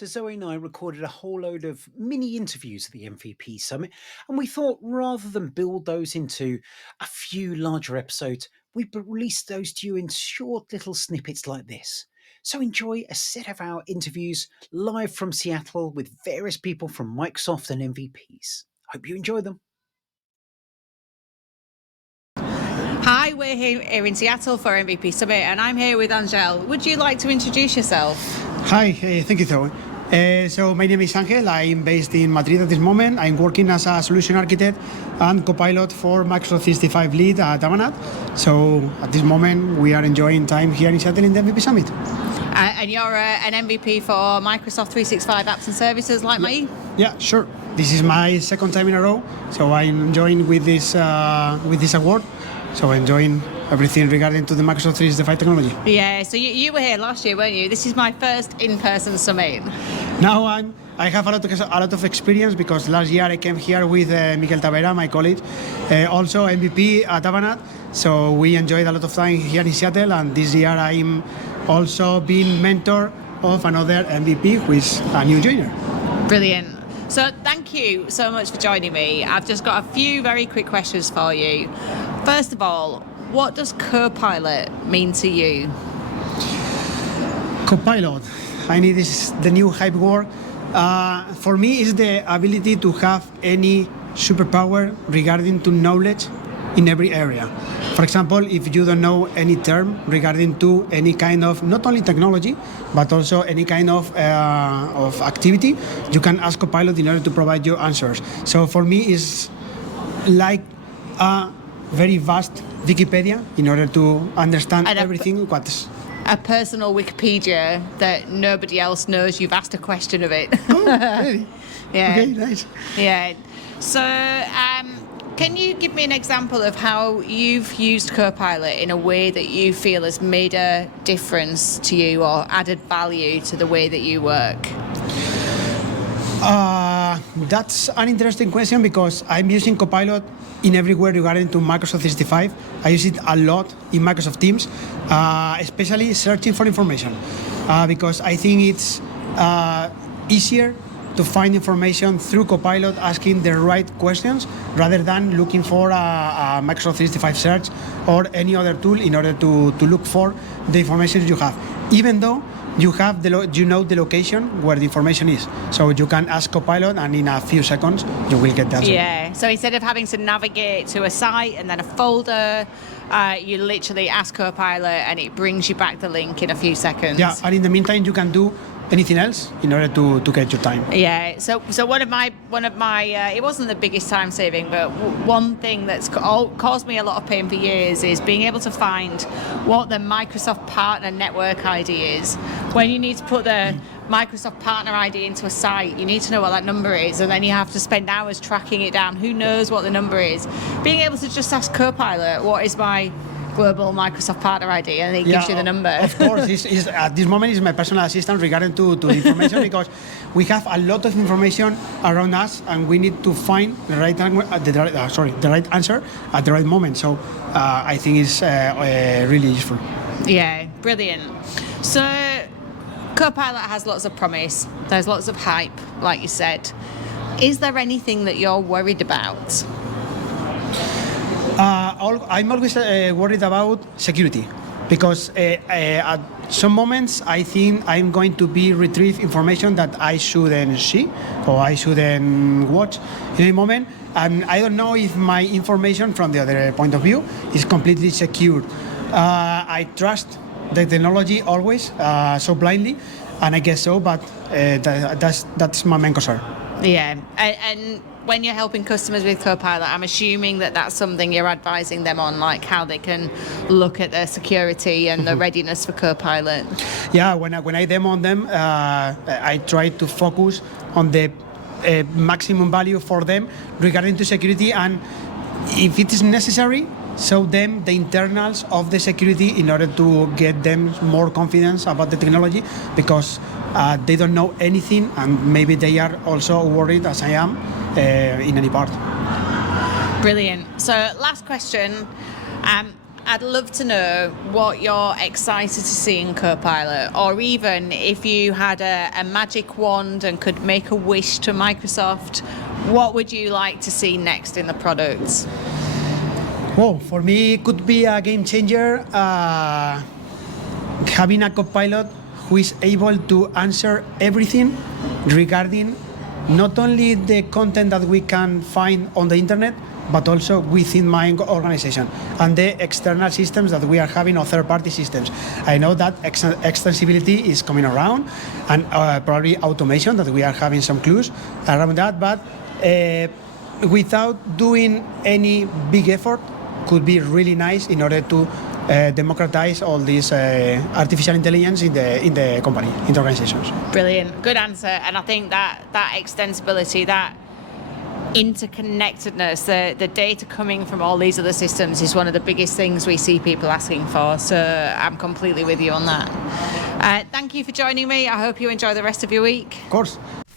So Zoe and I recorded a whole load of mini interviews at the MVP Summit, and we thought rather than build those into a few larger episodes, we'd release those to you in short little snippets like this. So enjoy a set of our interviews live from Seattle with various people from Microsoft and MVPs. Hope you enjoy them. Hi, we're here in Seattle for MVP Summit, and I'm here with Angel. Would you like to introduce yourself? Hi, thank you, Zoe. So my name is Angel. I'm based in Madrid at this moment. I'm working as a solution architect and Copilot for Microsoft 365 lead at Avanade. So at this moment, we are enjoying time here in Seattle in the MVP Summit. And you're an MVP for Microsoft 365 apps and services like me? Yeah, sure. This is my second time in a row, so I'm enjoying with this award. So enjoying everything regarding to the Microsoft 365 technology. Yeah, so you were here last year, weren't you? This is my first in-person summit. Now I have a lot of experience because last year I came here with Miquel Tavera, my colleague, also MVP at Avanade. So we enjoyed a lot of time here in Seattle, and this year I'm also being mentor of another MVP who is a new joiner. Brilliant. So thank you so much for joining me. I've just got a few very quick questions for you. First of all, what does Copilot mean to you? Copilot, I need this the new hype word. For me, is the ability to have any superpower regarding to knowledge in every area. For example, if you don't know any term regarding to any kind of not only technology but also any kind of activity, you can ask Copilot in order to provide you answers. So for me, it's like a very vast Wikipedia in order to understand everything. A personal Wikipedia that nobody else knows you've asked a question of it. Oh, really? Yeah. Okay, nice. Yeah. So, can you give me an example of how you've used Copilot in a way that you feel has made a difference to you or added value to the way that you work? That's an interesting question because I'm using Copilot in everywhere regarding to Microsoft 365. I use it a lot in Microsoft Teams, especially searching for information, because I think it's easier to find information through Copilot asking the right questions rather than looking for a Microsoft 365 search or any other tool in order to look for the information you have. Even though you have the location where the information is, so you can ask Copilot and in a few seconds you will get the answer. Yeah, so instead of having to navigate to a site and then a folder, you literally ask Copilot and it brings you back the link in a few seconds. Yeah, and in the meantime you can do anything else in order to get your time. Yeah, so one of my it wasn't the biggest time saving, but one thing that's caused me a lot of pain for years is being able to find what the Microsoft Partner Network ID is. When you need to put the Microsoft Partner ID into a site, you need to know what that number is, and then you have to spend hours tracking it down. Who knows what the number is? Being able to just ask Copilot, what is my global Microsoft Partner ID, and it gives you the number. Of course, it's, at this moment is my personal assistant regarding to information because we have a lot of information around us and we need to find the right answer at the right moment. So I think it's really useful. Yeah, brilliant. So Copilot has lots of promise. There's lots of hype, like you said. Is there anything that you're worried about? I'm always worried about security because at some moments I think I'm going to be retrieve information that I shouldn't see or I shouldn't watch in any moment, and I don't know if my information from the other point of view is completely secure. I trust the technology always so blindly, and I guess so, but that's my main concern. Yeah, and when you're helping customers with Copilot, I'm assuming that that's something you're advising them on, like how they can look at their security and the readiness for Copilot. Yeah, when I demo on them, I try to focus on the maximum value for them regarding to security, and if it is necessary, show them the internals of the security in order to get them more confidence about the technology, because they don't know anything and maybe they are also worried as I am in any part. Brilliant. So last question, I'd love to know what you're excited to see in Copilot, or even if you had a magic wand and could make a wish to Microsoft, what would you like to see next in the products? Well, for me, it could be a game changer having a Copilot who is able to answer everything regarding not only the content that we can find on the internet, but also within my organization and the external systems that we are having, or third-party systems. I know that extensibility is coming around, and probably automation, that we are having some clues around that, but without doing any big effort, could be really nice in order to democratize all this artificial intelligence in the company, in the organizations. Brilliant, good answer. And I think that extensibility, that interconnectedness, the data coming from all these other systems is one of the biggest things we see people asking for. So I'm completely with you on that. Thank you for joining me. I hope you enjoy the rest of your week. Of course.